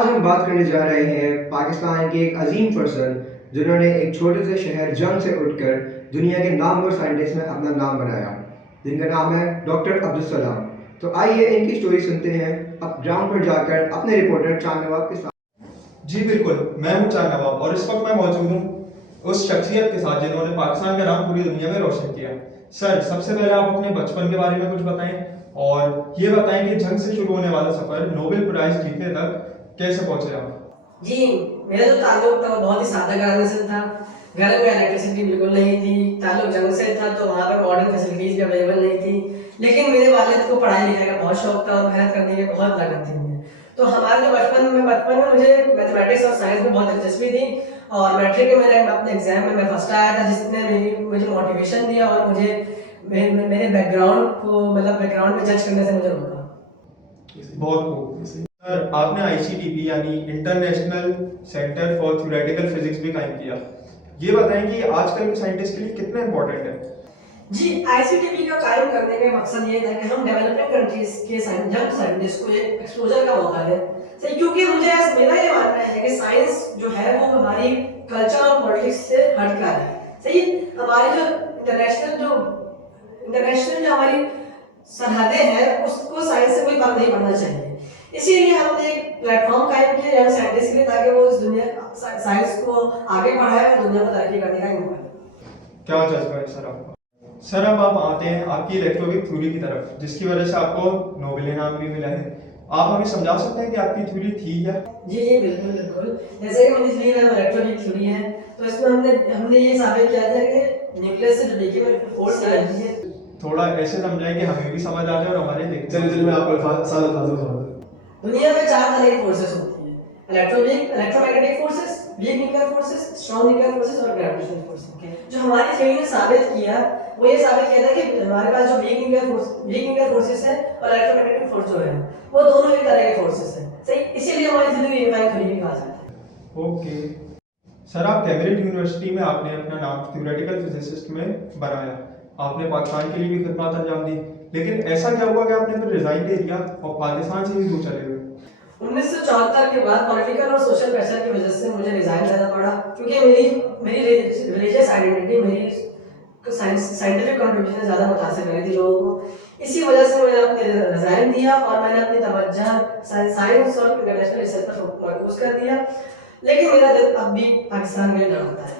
आज हम बात करने जा रहे हैं पाकिस्तान के एक अजीम पर्सन जिन्होंने एक छोटे से शहर जंग से उठकर दुनिया के नामवर साइंटिस्ट में अपना नाम बनाया, जिनका नाम है डॉक्टर अब्दुल सलाम। तो आइए इनकी स्टोरी सुनते हैं अब ग्राउंड पर जाकर अपने रिपोर्टर चांद नवाब के साथ। जी बिल्कुल, मैं हूं चांद नवाब और इस वक्त मैं मौजूद हूं उस शख्सियत के साथ जिन्होंने पाकिस्तान का नाम पूरी दुनिया में रोशन किया। सर, सबसे पहले आप अपने बचपन के बारे में कुछ बताएं और ये बताएं कि जंग से शुरू होने वाला सफर नोबेल प्राइज जीतने तक कैसे पहुंचे आप? जी, मेरा जो ताल्लुक था वो बहुत ही सादा घराने से था। घर में इलेक्ट्रिसिटी बिल्कुल नहीं थी। ताल्लुक जंग से था तो वहाँ पर मॉडर्न फैसिलिटीज भी अवेलेबल नहीं थी। लेकिन मेरे वालिद को पढ़ाई लिखाई का बहुत शौक था और मेहनत करने की बहुत लगन थी मुझे। तो हमारे जो बचपन में मुझे मैथमेटिक्स और साइंस में बहुत दिलचस्पी थी और मैट्रिक में मैंने अपने एग्जाम में मैं फर्स्ट आया था, जिसने मुझे मोटिवेशन दिया और मुझे मेरे बैकग्राउंड को बैकग्राउंड में जज करने से मुझे रोका। बहुत खूब। सर, आपने आईसीटीपी यानी international centre for theoretical physics भी कायम किया। ये बताएं कि आजकल के साइंटिस्ट के लिए कितना इंपॉर्टेंट है? जी, आईसीटीपी का कायम करने का मकसद ये था कि हम डेवलपिंग कंट्रीज के यंग साइंटिस्ट को एक एक्सपोजर का मौका दें। सही, क्योंकि मेरा ये मानना है कि साइंस जो है वो हमारी कल्चर और पॉलिटिक्स से हटकर है। सही, हमारी जो इंटरनेशनल जो हमारी सरहदें हैं उसको साइंस से कोई कम नहीं पड़ना चाहिए। इसीलिए हमने एक प्लेटफॉर्म कायम किया यंग साइंटिस्ट के लिए, ताकि वो इस दुनिया साइंस को आगे बढ़ाए और दुनिया को तरक्की करने का मौका दें। क्या जज्बा है सर आपका? सर, अब आप आते हैं आपकी इलेक्ट्रोविक थ्योरी की तरफ, जिसकी वजह से आपको नोबेल इनाम भी मिला है। आप हमें समझा सकते हैं कि आपकी थ्योरी थी क्या? जी बिल्कुल। जैसे कि मेरी थ्योरी है इलेक्ट्रोविक थ्योरी है, तो इसमें हमने ये साबित किया था कि न्यूक्लियस से जो डीके में फोर्स एनर्जी है। थोड़ा ऐसे समझाएं कि हमें भी समझ आ जाए और हमारे चलिए मैं आपको सारा दुनिया में 4 तरह की फोर्सेस होती हैं: electromagnetic forces, weak nuclear forces, strong nuclear forces और ग्रेविटेशनल फोर्सेस। जो हमारी थ्योरी ने साबित किया वो ये साबित किया था कि हमारे पास जो वीक न्यूक्लियर फोर्सेस है और इलेक्ट्रोमैग्नेटिक फोर्स जो है वो दोनों एक तरह के फोर्सेस हैं। सही, इसीलिए हमारी थ्योरी यूनिफाइंग थ्योरी भी कहा जाता है। ओके सर, आप कैम्ब्रिज यूनिवर्सिटी में आपने अपना नाम थ्योरेटिकल फिजिसिस्ट में बनाया। आपने पाकिस्तान के लिए भी खिदमत अंजाम दी, लेकिन ऐसा क्या हुआ कि आपने फिर रिजाइन दे दिया और पाकिस्तान से भी दूर चले गए? 1974 के बाद पॉलिटिकल और सोशल प्रेशर की वजह से मुझे रिजाइन देना पड़ा, क्योंकि मेरी रिलीजियस आइडेंटिटी, मेरी साइंटिफिक कंट्रीब्यूशन ज़्यादा मुतासिर कर रही थी लोगों को। इसी वजह से मैंने अपने रिजाइन दिया और मैंने अपनी तवज्जो साइंस और इंटरनेशनल रिसर्च पर मरकूज कर दिया। लेकिन मेरा दिल अब भी पाकिस्तान के लिए धड़कता है।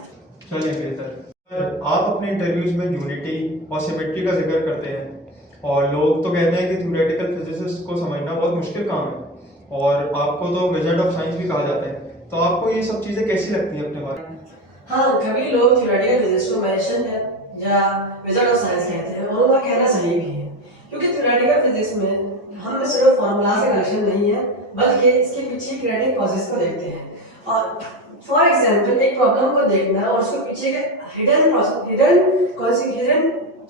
चलिए बेहतर। आप अपने इंटरव्यूज में यूनिटी और सिमेट्री का जिक्र करते हैं और लोग तो कहते हैं कि थ्योरेटिकल फिजिसिस्ट को समझना बहुत मुश्किल काम है और आपको तो विजर्ड ऑफ साइंस भी कहा जाता है। तो आपको ये सब चीज़ें कैसी लगती हैं अपने बारे में? हाँ, कभी लोग थ्योरेटिकल फिजिक्स को मैजिशियन या विजर्ड ऑफ साइंस कहते हैं और उनका कहना सही भी है, क्योंकि थ्योरेटिकल फिजिक्स में हम सिर्फ फार्मूला से कनेक्शन नहीं है, बल्कि इसके पीछे क्रिएटिव प्रोसेस को देखते हैं। और फॉर एग्जांपल एक प्रॉब्लम को देखना और उसके पीछे के हिडन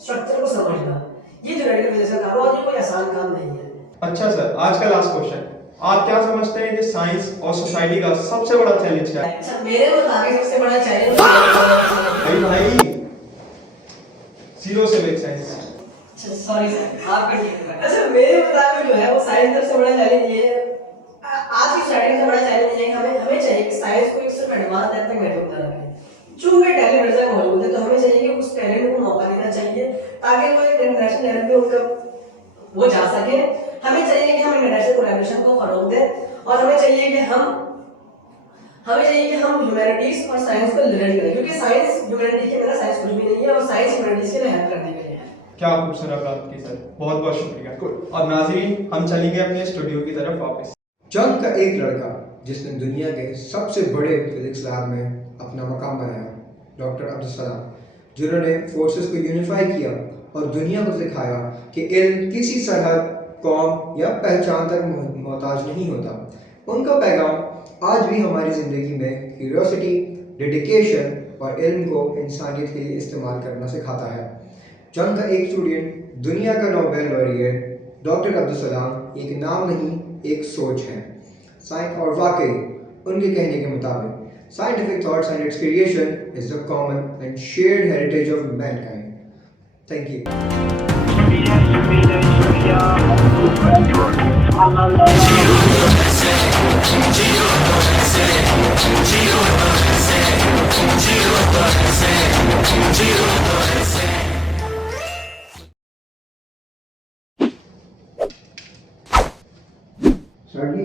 स्ट्रक्चर को समझना, ये थ्योरेटिकल फिजिक्स का काम है और ये कोई आसान काम नहीं है। अच्छा सर, आज का लास्ट क्वेश्चन, आप क्या समझते हैं कि साइंस और सोसाइटी का सबसे बड़ा चैलेंज क्या है? अच्छा, मेरे मुताबिक सबसे बड़ा चैलेंज भाई 0 से मेक साइंस। सॉरी सर, आप कंटिन्यू करें। अच्छा, मेरे मुताबिक जो है वो साइंस का सबसे बड़ा चैलेंज ये है, आज की सोसाइटी का बड़ा चैलेंज ये है कि हमें चाहिए कि साइंस को एक सिर्फ एडवांस लेवल तक महत्व ना रखें। चूंकि टैलेंट हर जगह मौजूद है, तो हमें चाहिए कि उस टैलेंट को मौका देना चाहिए ताकि वो एक इंटरनेशनल लेवल पे उनका वो जा सके। हमें चाहिए कि हम इंटरनेशनल कोलैबोरेशन को फरोग दें और हमें चाहिए कि हम ह्यूमैनिटीज और साइंस को रिलेट करें, क्योंकि साइंस ह्यूमैनिटी के बिना साइंस कुछ भी नहीं है और साइंस ह्यूमैनिटीज के लिए हेल्प करने के लिए है। क्या खूबसूरत बात की सर, बहुत बहुत शुक्रिया। और नाज़रीन, हम चलेंगे अपने स्टूडियो की तरफ वापस। जंग का एक लड़का जिसने दुनिया के सबसे बड़े फिजिक्स लैब में अपना मकाम बनाया, डॉक्टर अब्दुल सलाम, जिन्होंने फोर्सेस को यूनिफाई किया और दुनिया को सिखाया कि इल्म किसी सरहद, कौम या पहचान तक मोहताज नहीं होता। उनका पैगाम आज भी हमारी ज़िंदगी में क्यूरियोसिटी, डेडिकेशन और इल्म को इंसानियत के लिए इस्तेमाल करना सिखाता है। जंग का एक स्टूडेंट, दुनिया का Nobel laureate doctor Abdul Salam एक नाम नहीं, एक सोच है। साइंस और वाकई उनके कहने के मुताबिक scientific thoughts and its creation is the common and shared heritage of mankind. Thank you. Start की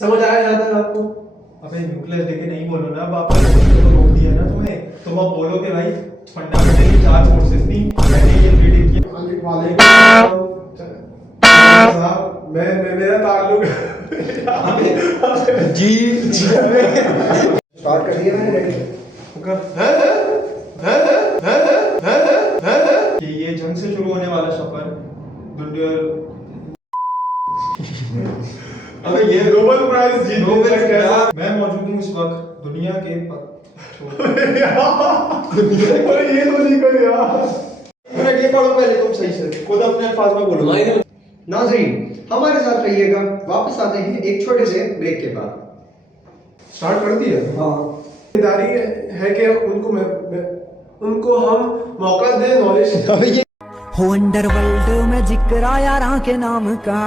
समझ आया यहाँ तक आपको? अबे न्यूक्लियस देके नहीं बोलो ना, अब आपने तो रोक दिया ना तुम्हें, तुम अब बोलोगे भाई फंडामेंटली 4 फोर्सेस थी, मैंने ये प्रेडिक्ट किया। वालेकुम साहब, मैं मेरा ताल्लुक जी स्टार्ट कर दिया मैंने, रेडी कि ये जंग से शुरू होने वाला सफर दुनिया अबे ये नोबेल प्राइज जीतने नोबेल तक कैसा? मैं मौजूद हूँ इस वक्त दुनिया के अरे ये तो नहीं कर यार। ये पढ़ो पहले तुम सही से, खुद अपने अल्फाज में बोलो। नाज़रीन, हमारे साथ रहिएगा, वापस आते हैं एक छोटे से ब्रेक के बाद। स्टार्ट कर दिया। हाँ, जिम्मेदारी है कि उनको हम मौका दें, नॉलेज। हो अंडरवर्ल्ड में जिक्र आया रां के नाम का